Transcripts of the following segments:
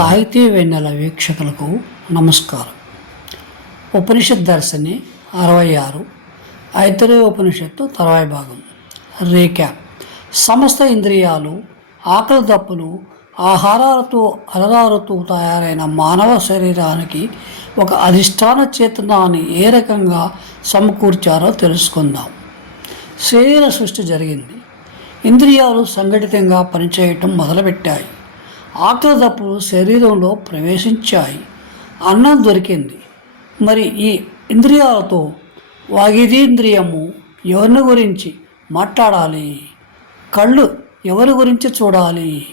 సాహితీ వెన్నెల వీక్షకులకు నమస్కారం. ఉపనిషత్ దర్శని అరవై ఆరు ఐతరే ఉపనిషత్తు తర్వాయి భాగం. రీక్యాప్ సమస్త ఇంద్రియాలు ఆకలి దప్పులు ఆహారాలతో అలరారుతూ తయారైన మానవ శరీరానికి ఒక అధిష్టాన చేతనాన్ని ఏ రకంగా సమకూర్చారో తెలుసుకుందాం. శరీర సృష్టి జరిగింది. ఇంద్రియాలు సంఘటితంగా పనిచేయటం మొదలుపెట్టాయి. ఆక్తదప్పులు శరీరంలో ప్రవేశించాయి. అన్నం దొరికింది. మరి ఈ ఇంద్రియాలతో వాగిదీంద్రియము ఎవరిని గురించి మాట్లాడాలి? కళ్ళు ఎవరి గురించి చూడాలి?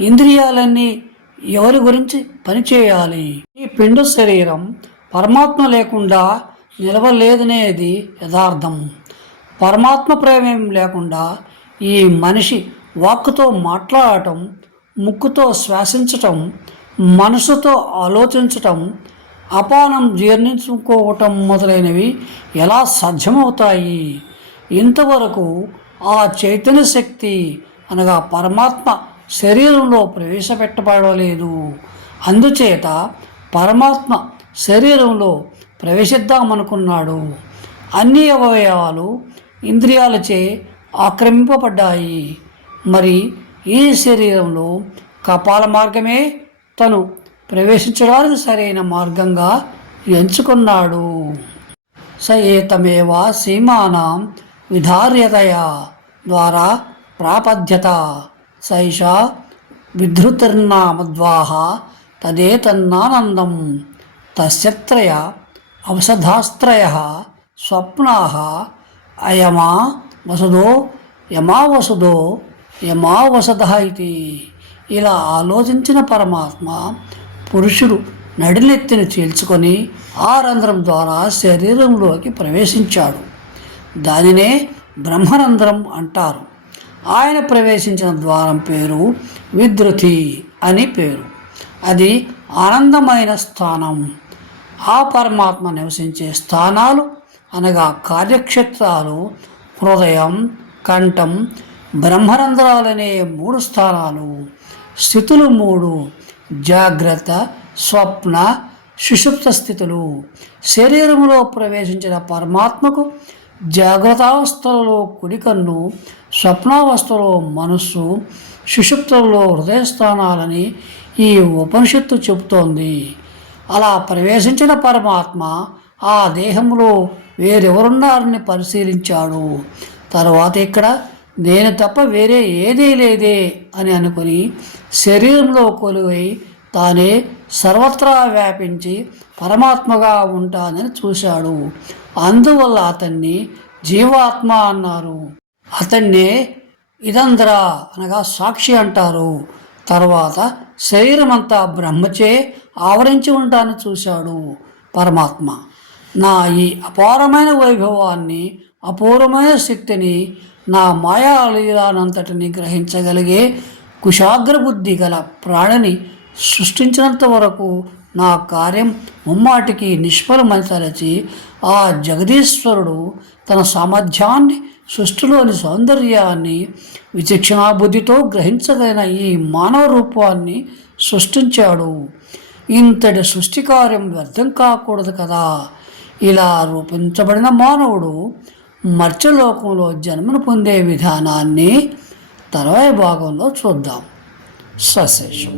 ఇంద్రియాలన్నీ ఎవరి గురించి పనిచేయాలి? ఈ పిండు శరీరం పరమాత్మ లేకుండా నిలవలేదనేది యథార్థం. పరమాత్మ ప్రేమేం లేకుండా ఈ మనిషి వాక్కుతో మాట్లాడటం ముక్కుతో శ్వాసించటం మనసుతో ఆలోచించటం అపానం జీర్ణించుకోవటం మొదలైనవి ఎలా సాధ్యమవుతాయి? ఇంతవరకు ఆ చైతన్య శక్తి అనగా పరమాత్మ శరీరంలో ప్రవేశపెట్టబడలేదు. అందుచేత పరమాత్మ శరీరంలో ప్రవేశిద్దామనుకున్నాడు. అన్ని అవయవాలు ఇంద్రియాలచే ఆక్రమింపబడ్డాయి. మరి ఈ శరీరంలో కపాల మార్గమే తను ప్రవేశించడానికి సరైన మార్గంగా ఎంచుకున్నాడు. స ఏతమేవ సీమానాం విధార్యతయ ద్వారా ప్రాపద్యత. సైషా విధృతిర్నామద్వాహ తదేతన్నానందం తస్యత్రయ ఔషధాస్త్రయ స్వప్నా అయమా వసుదో యమా వసుదో యమా వసత ఇది. ఇలా ఆలోచించిన పరమాత్మ పురుషుడు నడినెత్తిని చీల్చుకొని ఆ రంధ్రం ద్వారా శరీరంలోకి ప్రవేశించాడు. దానినే బ్రహ్మరంధ్రం అంటారు. ఆయన ప్రవేశించిన ద్వారం పేరు విద్రుతి అని పేరు. అది ఆనందమైన స్థానం. ఆ పరమాత్మ నివసించే స్థానాలు అనగా కార్యక్షేత్రాలు హృదయం కంఠం బ్రహ్మరంధ్రాలనే మూడు స్థానాలు. స్థితులు మూడు. జాగ్రత్త స్వప్న సుషుప్త స్థితులు. శరీరంలో ప్రవేశించిన పరమాత్మకు జాగ్రత్తావస్థలలో కుడి కన్ను స్వప్నావస్థలో మనస్సు సుషుప్తలో హృదయస్థానాలని ఈ ఉపనిషత్తు చెబుతోంది. అలా ప్రవేశించిన పరమాత్మ ఆ దేహంలో వేరెవరున్నారని పరిశీలించాడు. తర్వాత ఇక్కడ నేను తప్ప వేరే ఏదీ లేదే అని అనుకుని శరీరంలో కొలువై తానే సర్వత్రా వ్యాపించి పరమాత్మగా ఉంటానని చూశాడు. అందువల్ల అతన్ని జీవాత్మ అన్నారు. అతన్నే ఇదంద్ర అనగా సాక్షి అంటారు. తర్వాత శరీరమంతా బ్రహ్మచే ఆవరించి ఉంటానని చూశాడు పరమాత్మ. నా ఈ అపారమైన వైభవాన్ని అపూర్వమైన శక్తిని నా మాయాలీలానంతటిని గ్రహించగలిగే కుశాగ్రబుద్ధి గల ప్రాణిని సృష్టించినంత వరకు నా కార్యం ముమ్మాటికి నిష్ఫలమని తలచి ఆ జగదీశ్వరుడు తన సామర్థ్యాన్ని సృష్టిలోని సౌందర్యాన్ని విచక్షణా బుద్ధితో గ్రహించగలిగిన ఈ మానవ రూపాన్ని సృష్టించాడు. ఇంతటి సృష్టి కార్యం వ్యర్థం కాకూడదు కదా. ఇలా రూపించబడిన మానవుడు మత్స్యలోకంలో జన్మను పొందే విధానాన్ని తర్వాయి భాగంలో చూద్దాం. సశేషం.